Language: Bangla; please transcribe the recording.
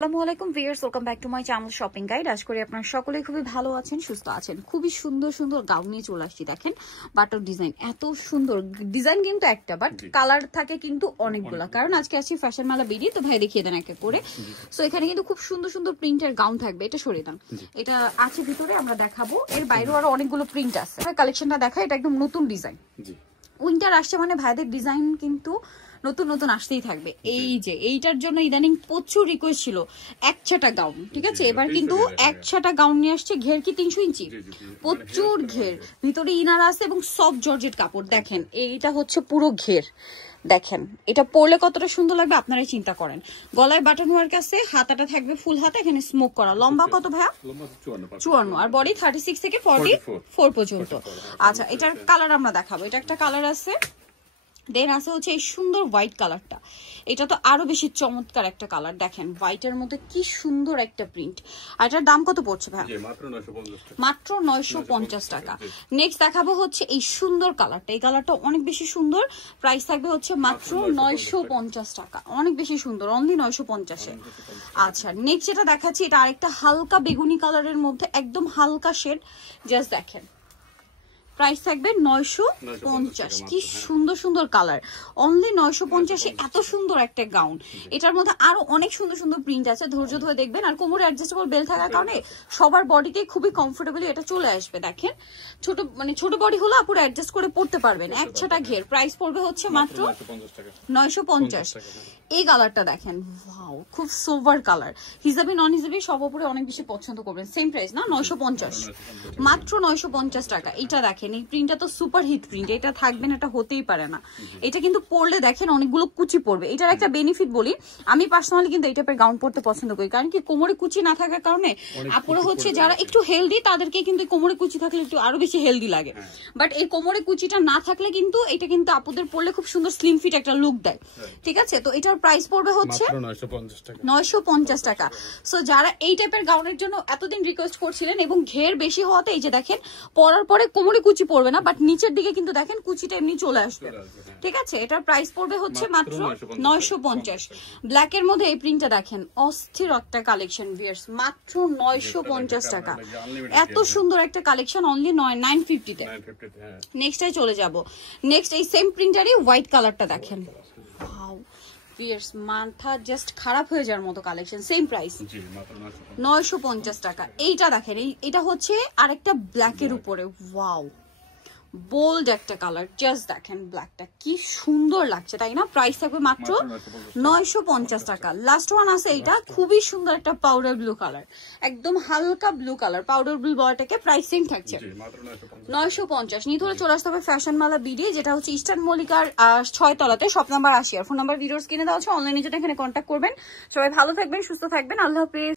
আসসালামু আলাইকুম viewers, welcome back to my channel shopping guide. আশা করি আপনারা সকলেই খুবই ভালো আছেন, সুস্থ আছেন। খুবই সুন্দর সুন্দর গাউন নিয়ে চলে আসছি। দেখেন বাটর ডিজাইন, এত সুন্দর ডিজাইন কিন্তু একটা, বাট কালার থাকে কিন্তু অনেকগুলা, কারণ আজকে আসছি ফ্যাশন মেলা বেরিয়ে। তো ভাই দেখিয়ে দেন এক এক করে। সো এখানে কিন্তু খুব সুন্দর সুন্দর প্রিন্টের গাউন থাকবে। এটা সরিয়ে দেন, এটা আছে ভিতরে, আমরা দেখাবো। এর বাইরেও আরো অনেকগুলো প্রিন্ট আছে। কালেকশনটা দেখা, এটা একদম নতুন ডিজাইন। উইন্টার আসছে মানে ভাইদের ডিজাইন কিন্তু নতুন নতুন আসতেই থাকবে। এই যে এইটার জন্য ইদানিং প্রচুর রিকোয়েস্ট ছিল একছাটা গাউন, ঠিক আছে। এবার কিন্তু একছাটা গাউন নিয়ে আসছে। ঘের কি 300 ইঞ্চি, প্রচুর ঘের, ভিতরে ইনার আছে এবং সফট জর্জেট কাপড়। দেখেন এইটা হচ্ছে পুরো ঘের, দেখেন এটা পরলে কতটা সুন্দর লাগবে আপনারাই চিন্তা করেন। গলায় বাটন ওয়ার্ক আছে, হাতাটা থাকবে ফুল হাতা, এখানে স্মোক করা। লম্বা কত ভাইয়া? 54, আর বডি 36 থেকে 44 পর্যন্ত। আচ্ছা, এটার কালার আমরা দেখাবো। এটা একটা কালার আছে, দেন আছে হচ্ছে এই সুন্দর হোয়াইট কালারটা। এটা তো আরো বেশি চমৎকার একটা কালার। দেখেন হোয়াইটের মধ্যে কি সুন্দর একটা প্রিন্ট। আর এটার দাম কত পড়ছে ভাই? মাত্র 950 টাকা। নেক্সট দেখাবো হচ্ছে এই সুন্দর কালারটা। এই কালারটা অনেক বেশি সুন্দর, প্রাইস থাকবে হচ্ছে মাত্র 950 টাকা। অনেক বেশি সুন্দর, অনলি 950-এ। আচ্ছা, নেক্সট যেটা দেখাচ্ছি, এটা আরেকটা হালকা বেগুনি কালারের মধ্যে, একদম হালকা শেড। জাস্ট দেখেন, প্রাইস থাকবে 950। কি সুন্দর সুন্দর কালার, অনলি 950-এ এত সুন্দর একটা গাউন। এটার মধ্যে আরো অনেক সুন্দর সুন্দর প্রিন্ট আছে, ধৈর্য ধরে দেখবেন। আর কোমরে অ্যাডজাস্টেবল বেল থাকার কারণে সবার বডিতে খুবই কমফোর্টেবলি এটা চলে আসবে। দেখেন ছোট বডি হলো আপুরা অ্যাডজাস্ট করে পড়তে পারবেন। একছাটা ঘের, প্রাইস পড়বে হচ্ছে মাত্র 950। এই কালারটা দেখেন, ওয়াও, খুব সোভার কালার। হিজাবি নন হিজাবি সব উপরে অনেক বেশি পছন্দ করবেন। সেম প্রাইস না, 950, মাত্র 950 টাকা। এটা দেখেন, এই প্রিন্টটা তো সুপার হিট প্রিন্ট, এটা থাকবে না, এটা হতেই পারে না। এটা কিন্তু পরলে দেখেন অনেকগুলো কুচি পড়বে। এটার একটা বেনিফিট বলি, আমি পার্সোনালি কিন্তু এই টাইপের গাউন পরতে পছন্দ করি, কারণ কি কোমরে কুচি না থাকার কারণে আপুরা হচ্ছে যারা একটু হেলদি তাদেরকে কিন্তু কোমরে কুচি থাকলে একটু আরো বেশি হেলদি লাগে। বাট এই কোমরে কুচিটা না থাকলে কিন্তু এটা কিন্তু আপুদের পরলে খুব সুন্দর স্লিম ফিট একটা লুক দেয়, ঠিক আছে। তো এটার প্রাইস পড়বে হচ্ছে 950 টাকা। সো যারা এই টাইপের গাউনের জন্য এতদিন রিকোয়েস্ট করছিলেন, এবং ঘের বেশি হওয়াতে এই যে দেখেন পরার পরে কোমরে কুচি পড়বে না, বাট নিচের দিকে কিন্তু দেখেন কুচিটা এমনি চলে আসবে, ঠিক আছে। এটার প্রাইস পড়বে হচ্ছে মাত্র 950। ব্ল্যাক এর মধ্যে এই প্রিন্টটা দেখেন, অস্থির একটা কালেকশন ভিউয়ার্স, মাত্র 950 টাকা। এত সুন্দর একটা কালেকশন, অনলি 950-তে। নেক্সটে চলে যাব। নেক্সট এই সেম প্রিন্টারই হোয়াইট কালারটা দেখেন, ওয়াও ভিউয়ার্স, মাথা জাস্ট খারাপ হয়ে যাওয়ার মতো কালেকশন। সেম প্রাইস 950 টাকা। এইটা দেখেন, এটা হচ্ছে আরেকটা ব্ল্যাকের উপরে, ওয়াও, বোল্ড একটা কালার। জাস্ট দেখেন ব্ল্যাকটা কি সুন্দর লাগছে, তাই না? প্রাইস থাকবে মাত্র 950 টাকা। লাস্ট ওয়ান আছে, এটা খুবই সুন্দর একটা পাউডার ব্লু কালার, একদম হালকা ব্লু কালার, পাউডার ব্লু বলটাকে প্রাইস সেম থাকছে 950। নিয়ে ধরে চলে আসতে হবে ফ্যাশন মেলা বিডি, যেটা হচ্ছে ইস্টার্ন মল্লিকার 6 তলাতে, শপ নাম্বার 80। আর ফোন নাম্বার ভিডিওস কিনে দেওয়া হচ্ছে, অনলাইনে যেটা এখানে কন্ট্যাক্ট করবেন। সবাই ভালো থাকবেন, সুস্থ থাকবেন, আল্লাহ হাফেজ।